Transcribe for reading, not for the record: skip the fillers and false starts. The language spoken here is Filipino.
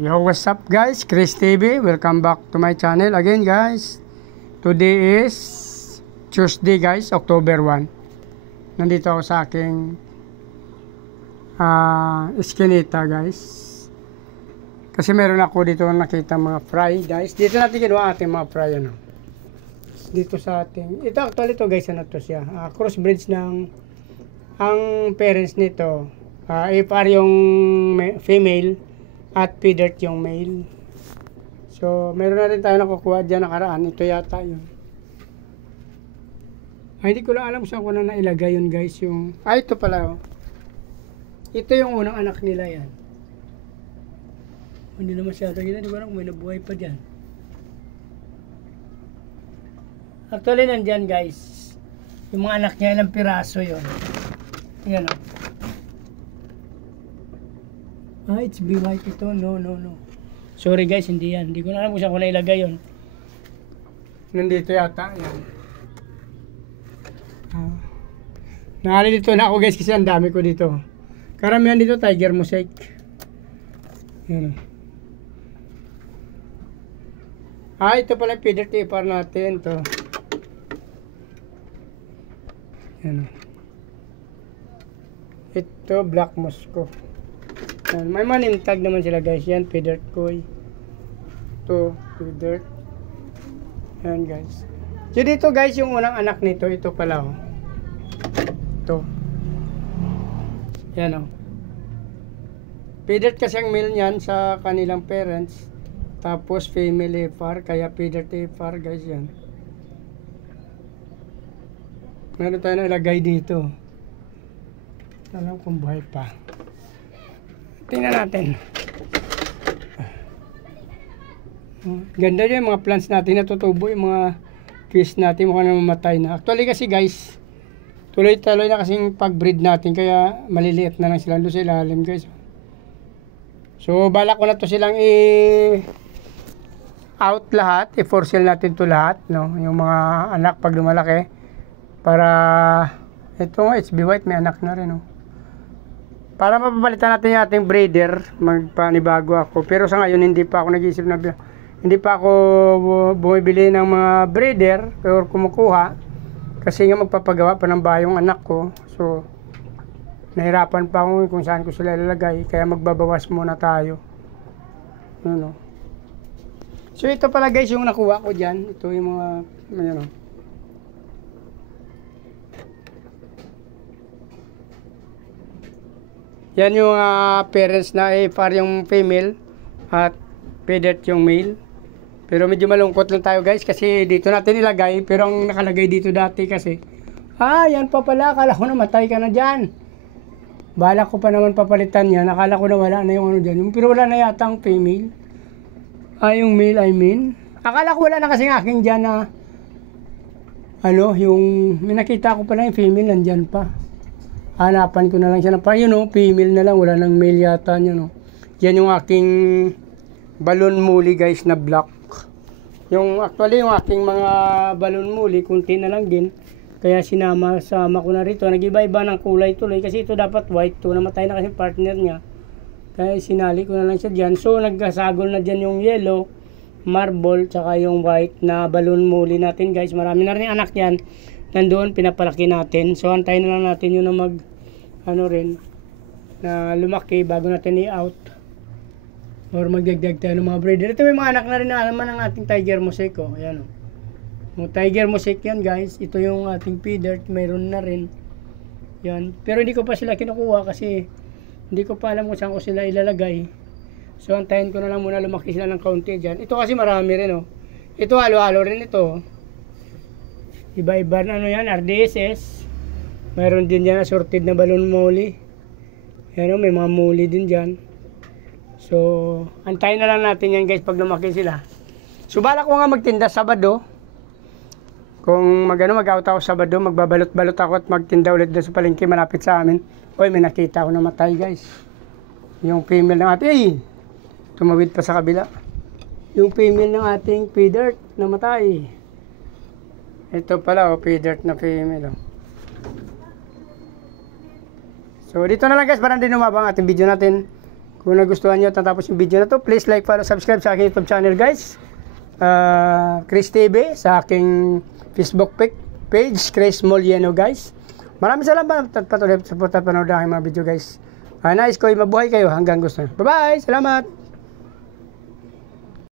Yo, what's up guys? Chris TV. Welcome back to my channel again guys. Today is Tuesday guys, October 1. Nandito ako sa aking eskinita guys. Kasi meron ako dito nakita mga fry guys. Dito natin ginawa ating mga fry ano. Dito sa ating, ito actually ito guys, ano to siya, crossbreeds ng ang parents nito. Ipar yung female at P-dirt yung male. So meron na rin tayo nakukuha dyan nakaraan. Ito yata yun. Hindi ko lang alam saan ko na nailagay yun guys. Yung ito pala oh. Ito yung unang anak nila yan. Hindi na masyado gina. Di ba lang may nabuhay pa dyan. Actually nandyan guys, yung mga anak niya, ilang piraso yun. Ayan o. It's be white ito. No. Sorry guys, hindi yan. Hindi ko na alam kung saan ko nailagay yun. Nandito yata. Ayan. Nakali dito na ako guys kasi ang dami ko dito. Karamihan dito tiger mosaic. Ayan o. Ito pala yung feeder tipar natin. Ito. Ayan o. Ito black Moscow. May manim tag naman sila guys. Yan, P-dirt koi. Ito, P-dirt. Yan guys. So dito guys, yung unang anak nito, ito pala oh. Ito. Yan oh. P-dirt kasi ang male niyan sa kanilang parents. Tapos female ipar, kaya P-dirt ipar guys yan. Meron tayo na ilagay dito. Alam kung buhay pa. Tingnan natin. Ganda din yung mga plants natin natutubo, yung mga fish natin mukhang namamatay na. Actually kasi guys, tuloy-tuloy na kasing pag-breed natin kaya maliliit na lang sila doon sa ilalim guys. So balak ko na to silang out lahat, i-for sale natin to lahat, no? Yung mga anak pag lumalaki para ito nga HB White may anak na rin, no? Para mapapalitan natin yung ating breeder, magpanibago ako. Pero sa ngayon, hindi pa ako nag-iisip na, hindi pa ako bumibili ng mga breeder or kumukuha. Kasi nga magpapagawa pa ng bayong anak ko. So, nahirapan pa ako kung saan ko sila ilalagay. Kaya magbabawas muna tayo. Ano. So, ito pala guys yung nakuha ko dyan. Ito yung mga, ano. Yan yung parents na par yung female at P-dirt yung male. Pero medyo malungkot lang tayo guys kasi dito natin ilagay. Pero ang nakalagay dito dati kasi, yan pa pala, akala ko namatay ka na dyan. Balak ko pa naman papalitan yan, akala ko na wala na yung ano dyan. Pero wala na yata ang female. Yung male I mean. Akala ko wala na kasi aking dyan na, yung may nakita ko pala yung female nandyan pa. Hanapan ko na lang siya na pa, female na lang, wala nang male yata niya, no. Yan yung aking balon muli guys na black. Actually yung aking mga balon muli, kunti na lang din. Kaya sama ko na rito. Nag-iba-iba ng kulay tuloy kasi ito dapat white to. Namatay na kasi partner niya. Kaya sinali ko na lang siya dyan. So nagkasagol na dyan yung yellow, marble, tsaka yung white na balon muli natin guys. Marami na rin anak yan. Nandoon, pinapalaki natin. So antayin na lang natin yun na na lumaki bago natin i-out. Or magdagdag tayo ng mga breeder. Ito may mga anak na rin na alaman ng ating tiger mosaic oh. Ayan oh. Yung tiger mosaic yan guys. Ito yung ating P-dirt. Mayroon na rin. Yan. Pero hindi ko pa sila kinukuha kasi hindi ko pa alam kung saan ko sila ilalagay. So antayin ko na lang muna lumaki sila ng kaunti dyan. Ito kasi marami rin oh. Ito halo-halo rin ito. Iba-iba na yan, RDSS. Mayroon din dyan assorted na balon muli. Yan may mga muli din dyan. So, antayin na lang natin yan guys pag lumaki sila. So, balak ko nga magtinda Sabado. Kung mag-out ako Sabado, magbabalot-balot ako at magtinda ulit doon sa palengke malapit sa amin. May nakita ako namatay guys. Yung female ng ating, tumawid pa sa kabila. Yung female ng ating P-dirt namatay. Ito pala P-dirt na female. So dito na lang guys para hindi lumabang ating video natin. Kung nagustuhan nyo tatapos yung video na to, please like, follow, subscribe sa aking YouTube channel guys. Chris TV, sa aking Facebook page, Chris Molieno guys. Maraming salamat patuloy sa panonood ng aking mga video guys. Nais ko mabuhay kayo hanggang gusto. Bye bye! Salamat!